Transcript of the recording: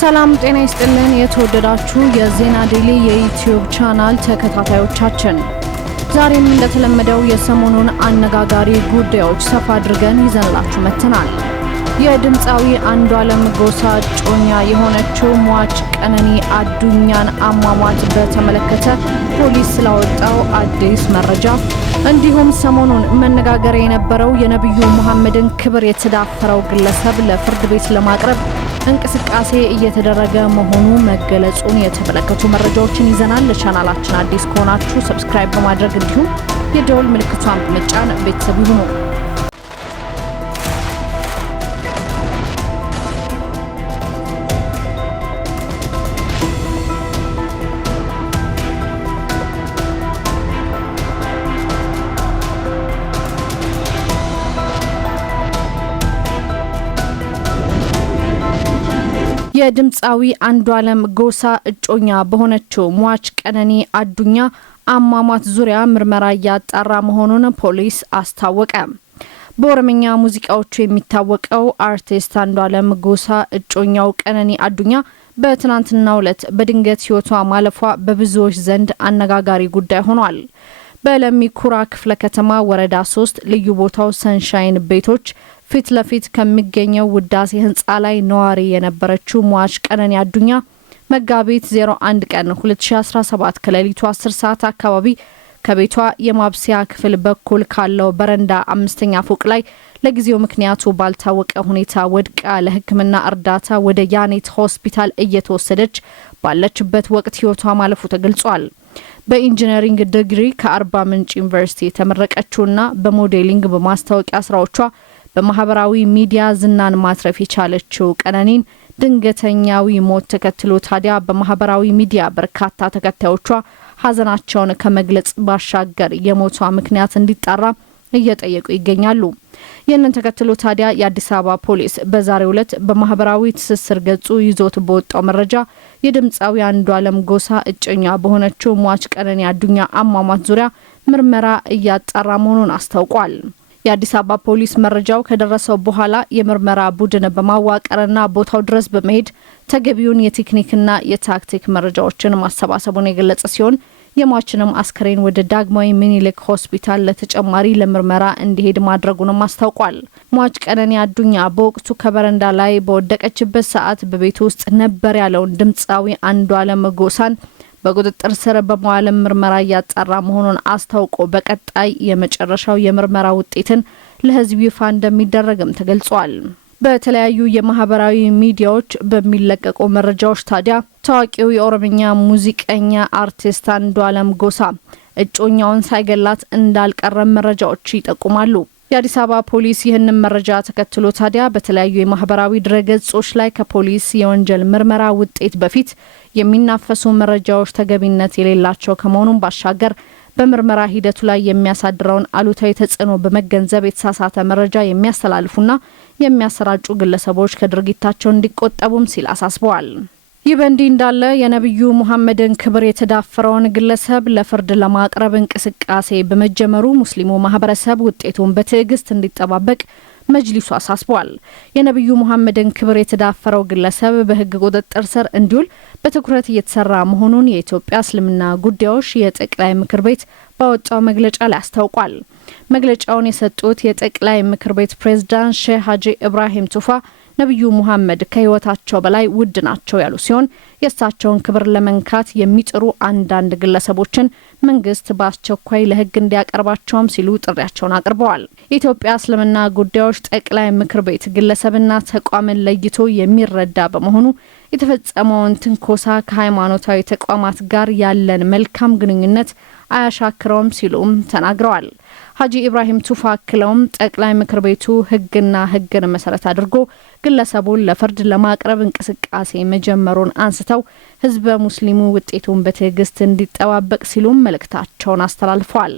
ሰላም ጤና ይስጥልን የተወደዳችሁ የዜና ዴሊ የዩቲዩብ ቻናል ተከታታዮቻችን ዛሬም እንደተለመደው የሰሞኑን አነጋጋሪ ጉዳዮች ሰፋ አድርገን ይዘንላችሁ መጥተናል። የድምጻዊ አንዱዓለም ጎሳ ጮኛ የሆነችው ሟች ቀነኒ አዱኛን አሟሟት በተመለከተ ፖሊስ ስላወጣው አዲስ መረጃ እንዲሁም ሰሞኑን መነጋገሪያ የነበረው የነብዩ መሐመድን ክብር የተዳፈረው ግለሰብ ለፍርድ ቤት ለማቅረብ እንቅስቃሴ እየተደረገ መሆኑ መገለጹን የተመለከቱ መረጃዎችን ይዘናል። ለቻናላችን አዲስ ከሆናችሁ ሰብስክራይብ በማድረግ እንዲሁም የደወል ምልክቷን በመጫን ቤተሰብ ይሁኑ። የድምጻዊ አንዱዓለም ጎሳ እጮኛ በሆነችው ሟች ቀነኒ አዱኛ አሟሟት ዙሪያ ምርመራ ያጣራ መሆኑን ፖሊስ አስታወቀ። በኦሮምኛ ሙዚቃዎቹ የሚታወቀው አርቲስት አንዱዓለም ጎሳ እጮኛው ቀነኒ አዱኛ በትናንትናው ዕለት በድንገት ህይወቷ ማለፏ በብዙዎች ዘንድ አነጋጋሪ ጉዳይ ሆኗል። በለሚ ኩራ ክፍለ ከተማ ወረዳ 3 ልዩ ቦታው ሰንሻይን ቤቶች ፊት ለፊት ከሚገኘው ውዳሴ ህንጻ ላይ ነዋሪ የነበረችው ሟች ቀነኒ አዱኛ መጋቢት 01 ቀን 2017 ከሌሊቱ 10 ሰዓት አካባቢ ከቤቷ የማብሰያ ክፍል በኩል ካለው በረንዳ 5ኛ ፎቅ ላይ ለጊዜው ምክንያቱ ባልታወቀ ሁኔታ ወድቃ ለሕክምና እርዳታ ወደ ያኔት ሆስፒታል እየተወሰደች ባለችበት ወቅት ህይወቷ ማለፉ ተገልጿል። በኢንጂነሪንግ ዲግሪ ከአርባ ምንጭ ዩኒቨርሲቲ የተመረቀችውና በሞዴሊንግ በማስታወቂያ ስራዎቿ በማህበራዊ ሚዲያ ዝናን ማትረፍ የቻለችው ቀነኒን ድንገተኛዊ ሞት ተከትሎ ታዲያ በማህበራዊ ሚዲያ በርካታ ተከታዮቿ ሀዘናቸውን ከመግለጽ ባሻገር የሞቷ ምክንያት እንዲጣራ እየጠየቁ ይገኛሉ። ይህንን ተከትሎ ታዲያ የአዲስ አበባ ፖሊስ በዛሬው ዕለት በማህበራዊ ትስስር ገጹ ይዞት በወጣው መረጃ የድምጻዊ አንዱዓለም ጎሳ እጮኛ በሆነችው ሟች ቀነኒ አዱኛ አሟሟት ዙሪያ ምርመራ እያጣራ መሆኑን አስታውቋል። የአዲስ አበባ ፖሊስ መረጃው ከደረሰው በኋላ የምርመራ ቡድን በማዋቀርና ቦታው ድረስ በመሄድ ተገቢውን የቴክኒክና የታክቲክ መረጃዎችን ማሰባሰቡን የገለጸ ሲሆን የሟችንም አስከሬን ወደ ዳግማዊ ምኒልክ ሆስፒታል ለተጨማሪ ለምርመራ እንዲሄድ ማድረጉንም አስታውቋል። ሟች ቀነኒ አዱኛ በወቅቱ ከበረንዳ ላይ በወደቀችበት ሰዓት በቤት ውስጥ ነበር ያለውን ድምጻዊ አንዱዓለም ጎሳን በቁጥጥር ስር በመዋል ምርመራ ያጣራ መሆኑን አስታውቆ በቀጣይ የመጨረሻው የምርመራ ውጤትን ለህዝብ ይፋ እንደሚደረግም ተገልጿል። በተለያዩ የማህበራዊ ሚዲያዎች በሚለቀቁ መረጃዎች ታዲያ ታዋቂው የኦሮምኛ ሙዚቀኛ አርቲስት አንዱዓለም ጎሳ እጮኛውን ሳይገላት እንዳልቀረ መረጃዎች ይጠቁማሉ። የአዲስ አበባ ፖሊስ ይህንን መረጃ ተከትሎ ታዲያ በተለያዩ የማህበራዊ ድረገጾች ላይ ከፖሊስ የወንጀል ምርመራ ውጤት በፊት የሚናፈሱ መረጃዎች ተገቢነት የሌላቸው ከመሆኑም ባሻገር በምርመራ ሂደቱ ላይ የሚያሳድረውን አሉታዊ ተጽዕኖ በመገንዘብ የተሳሳተ መረጃ የሚያስተላልፉና የሚያሰራጩ ግለሰቦች ከድርጊታቸው እንዲቆጠቡም ሲል አሳስበዋል። ይህ በእንዲህ እንዳለ የነብዩ መሐመድን ክብር የተዳፈረውን ግለሰብ ለፍርድ ለማቅረብ እንቅስቃሴ በመጀመሩ ሙስሊሙ ማህበረሰብ ውጤቱን በትዕግስት እንዲጠባበቅ መጅሊሱ አሳስቧል። የነብዩ መሐመድን ክብር የተዳፈረው ግለሰብ በህግ ቁጥጥር ስር እንዲውል በትኩረት እየተሰራ መሆኑን የኢትዮጵያ እስልምና ጉዳዮች የጠቅላይ ምክር ቤት ባወጣው መግለጫ ላይ አስታውቋል። መግለጫውን የሰጡት የጠቅላይ ምክር ቤት ፕሬዝዳንት ሼህ ሀጂ ኢብራሂም ቱፋ ነብዩ መሐመድ ከህይወታቸው በላይ ውድ ናቸው ያሉ ሲሆን የእሳቸውን ክብር ለመንካት የሚጥሩ አንዳንድ ግለሰቦችን መንግስት በአስቸኳይ ለህግ እንዲያቀርባቸውም ሲሉ ጥሪያቸውን አቅርበዋል። የኢትዮጵያ እስልምና ጉዳዮች ጠቅላይ ምክር ቤት ግለሰብና ተቋምን ለይቶ የሚረዳ በመሆኑ የተፈጸመውን ትንኮሳ ከሃይማኖታዊ ተቋማት ጋር ያለን መልካም ግንኙነት አያሻክረውም ሲሉም ተናግረዋል። ሀጂ ኢብራሂም ቱፋ አክለውም ጠቅላይ ምክር ቤቱ ህግና ህግን መሰረት አድርጎ ግለሰቡን ለፍርድ ለማቅረብ እንቅስቃሴ መጀመሩን አንስተው ህዝበ ሙስሊሙ ውጤቱን በትዕግስት እንዲጠባበቅ ሲሉም መልእክታቸውን አስተላልፈዋል።